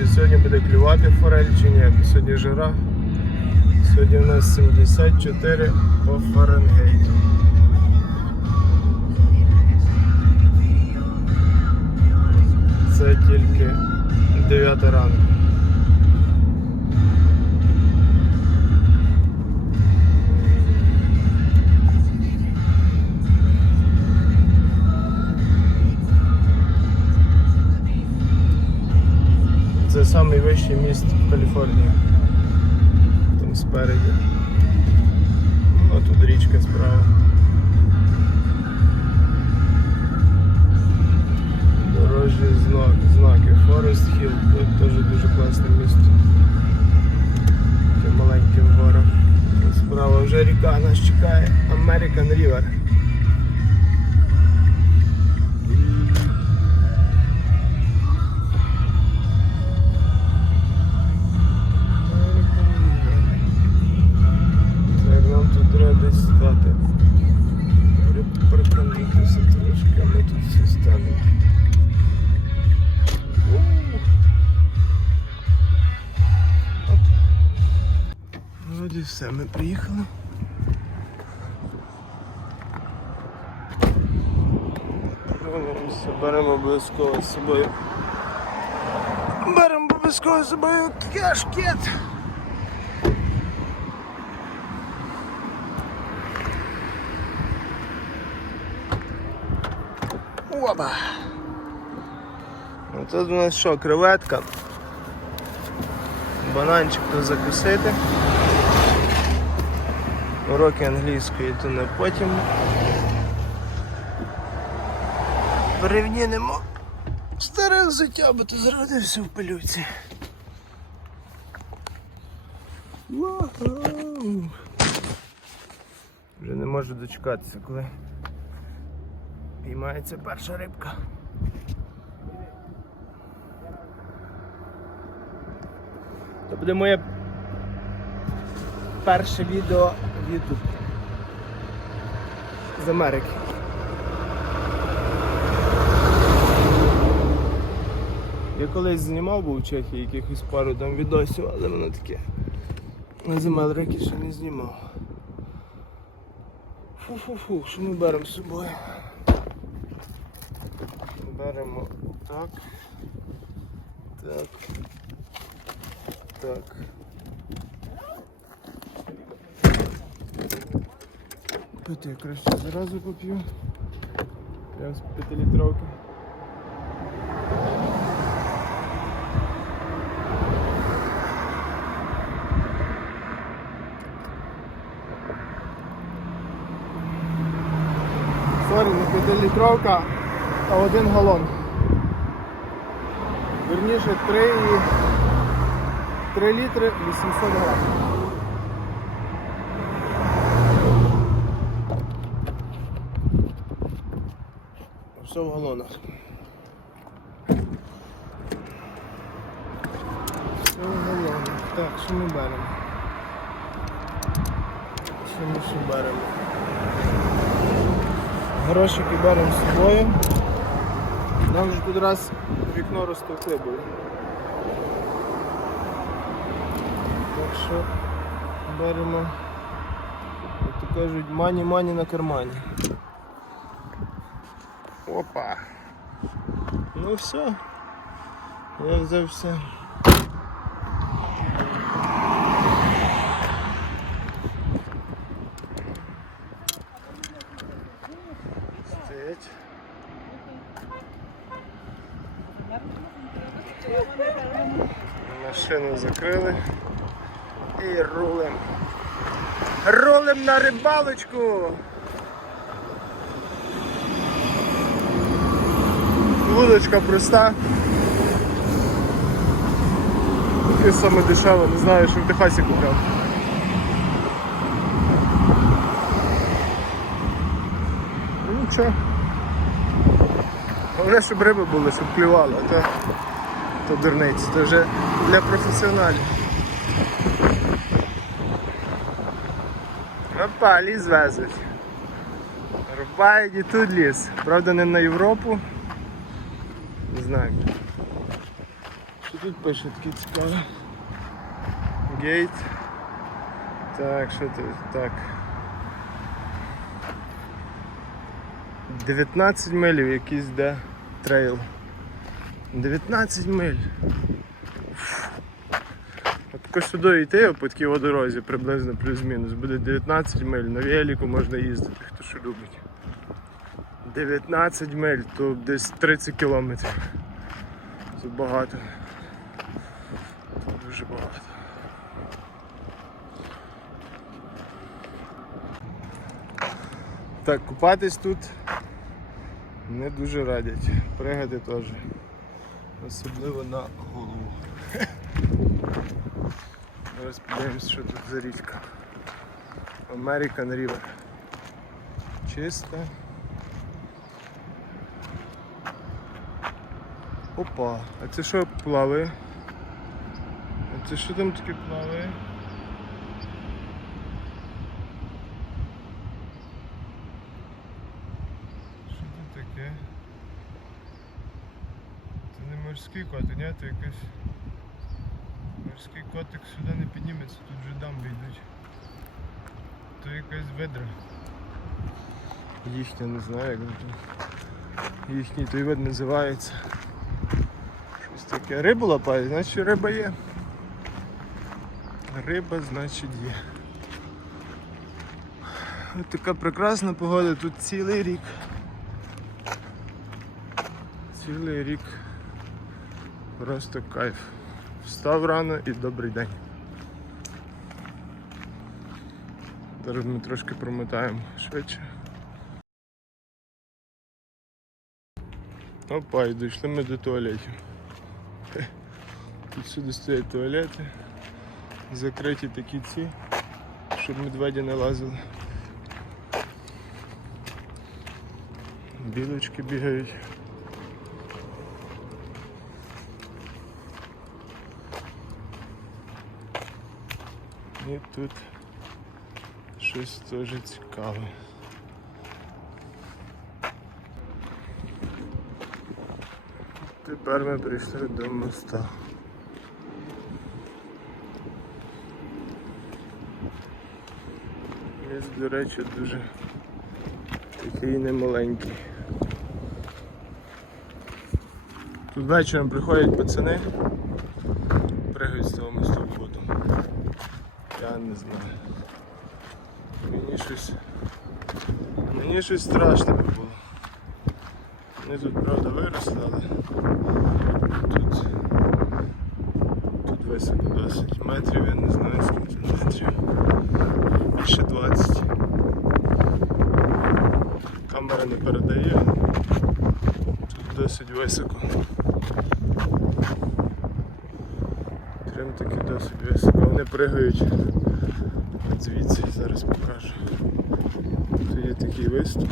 чи сьогодні буде клювати форель чи ні, сьогодні жара. Сьогодні у нас 74 по Фаренгейту. Це тільки 9 ранку. Найвищий міст в Каліфорнії. Там спереді. О, тут річка справа. Дорожні знак, знаки. Форест Hill. Тут теж дуже класне місто. Таке маленьке горах. Справа вже ріка нас чекає. American River. Все, ми приїхали. Беремо обов'язково з собою. Беремо обов'язково з собою кашкет. Опа. Ну тут у нас що, креветка. Бананчик то закусити. Уроки англійської то не потім. Порівнянемо старе взуття, бо то зради все в пилюці. Вже не можу дочекатися, коли піймається перша рибка. Це буде моє перше відео в YouTube з Америки. Я колись знімав був у Чехії якихось пару там відосів, але воно таке. На з Америки ще не знімав. Фу-фу-фу, що ми беремо з собою? Беремо так. Так. Так. Пити я краще зразу поп'ю. Прям з 5-літровки. Сорі, не 5-літровка, а один галон. Вірніше 3, і- 3 літри 800 грам. Все в галонах. Все в галонах. Так, що ми беремо? Що ми ще беремо? Грошики беремо з собою. Нам вже тут раз вікно розтовкли було. Так що беремо, як то кажуть, мані-мані на кармані. Опа! Ну все. Я взяв все. Машину закрили і рулим. Рулим на рибалочку. Вудочка проста. Таке саме дешеве, не знаю, що в Техасі купляв. Ну нічого. Головне, щоб риби були, щоб клювало, а то, то дурниці, то вже для професіоналів. Опа, ліс везуть. Рубають і тут ліс. Правда не на Європу. Знаю. Що тут пише таке цікаве? Гейт. Так, що тут? Так. 19 милів якийсь де трейл. 19 миль. От сюди йти по такій дорозі приблизно плюс-мінус. Буде 19 миль. На велику можна їздити, хто що любить. 19 миль, то десь 30 кілометрів. Це багато. Це дуже багато. Так, купатись тут не дуже радять. Пригати теж. Особливо на голову. Зараз подивимось, що тут за річка. American River. Чиста. Опа, а це що плаває? А це що там таке плаває? Що тут таке? Це не морський котик, ні? Це якийсь морський котик сюди не підніметься, тут вже дамби йдуть. То якась ведра. Їхня не знаю, як. Їхній той вид називається. Таке. Рибу лапає, значить риба є. Риба, значить є. Ось така прекрасна погода, тут цілий рік. Цілий рік. Просто кайф. Встав рано і добрий день. Зараз ми трошки промотаємо швидше. Опа, і дійшли ми до туалетів. Тут сюди стоять туалети. Закриті такі ці, щоб медведі не лазили. Білочки бігають. І тут щось теж цікаве. Тепер ми прийшли до моста. Міст, до речі, дуже такий немаленький. Тут вечором приходять пацани, пригають з того мосту воду. Я не знаю. Мені щось. Мені щось страшно було. Вони тут правда виросли, але тут, тут високо досить. Метрів я не знаю скільки метрів. Більше 20. Камера не передає. Тут досить високо. Прям таки досить високо. Вони пригають звідси, зараз покажу. Тут є такий виступ.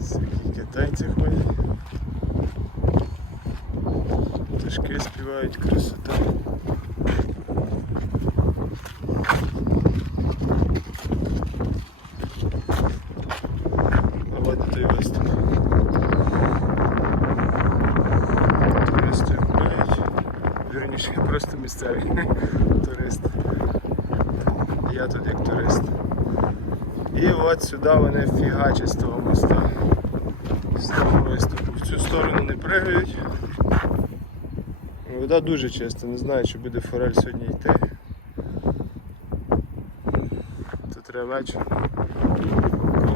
Скільки Китайці ходять. Пташки співають красота. А от і той виступ. Туристи гуляють. Вірніше, просто місцеві туристи. Я тут як турист. І от сюди вони фігачать з того моста. З того виступу. В цю сторону не пригають. Вода дуже чиста, не знаю, чи буде форель сьогодні йти. Це треба вечором.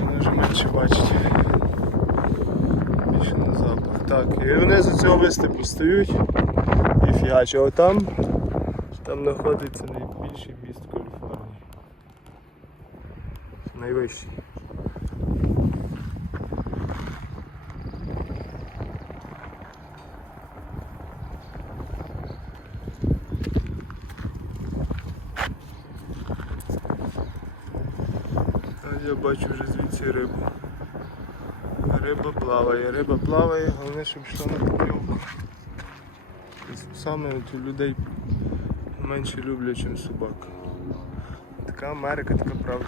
Вони вже менше бачить. Більше на запах. Так, і вони з цього виступу стають і фігачать. А отам там знаходиться найбільший міст Каліфорнії. Найвищий. Я бачу вже звідси рибу. Риба плаває, риба плаває, головне, щоб йшла на покльовку. Саме людей менше люблять, ніж собак. Така Америка, така правда.